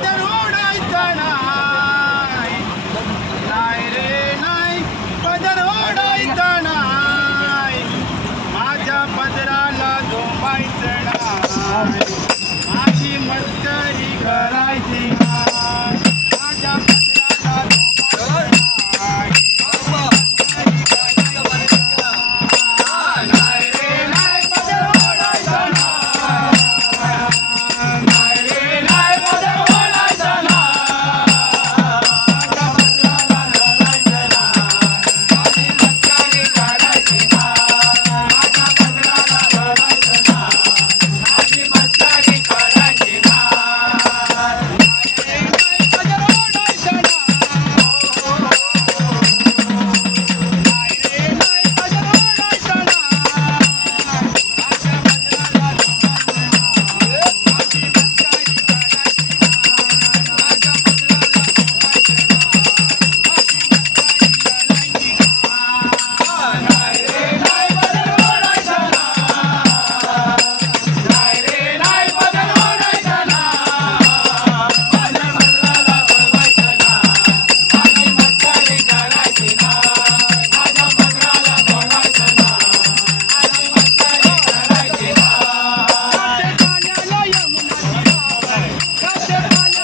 पदर ओढायचा नाही, नाही रे नाही पदर ओढायचा नाही, माझ्या पदराला झोपायचं नाही, माझी मस्करी करायची नाही, माझ्या पदराला झोपायचं नाही, नाही रे नाही पदर ओढायचा नाही, नाही रे नाही पदर ओढायचा नाही, माझ्या पदराला धरायचं नाही, माझी मस्करी करायची नाही, माझ्या पदराला धरायचं नाही, माझी मस्करी करायची नाही, नाही रे नाही पदर ओढायचा नाही, नाही रे नाही पदर ओढायचा नाही, माझ्या पदराला धरायचं नाही, माझी मस्करी करायची नाही, माझ्या पदराला धरायचं नाही, माझी मस्करी करायची नाही, नाही रे नाही पदर ओढायचा नाही, नाही रे नाही पदर ओढायचा नाही, माझ्या पदराला धरायचं नाही, माझी मस्करी करायची नाही, माझ्या पदराला धरायचं नाही, माझी मस्करी करायची नाही, काटे पाण्याला यमुना किनारा, काटे पाण्याला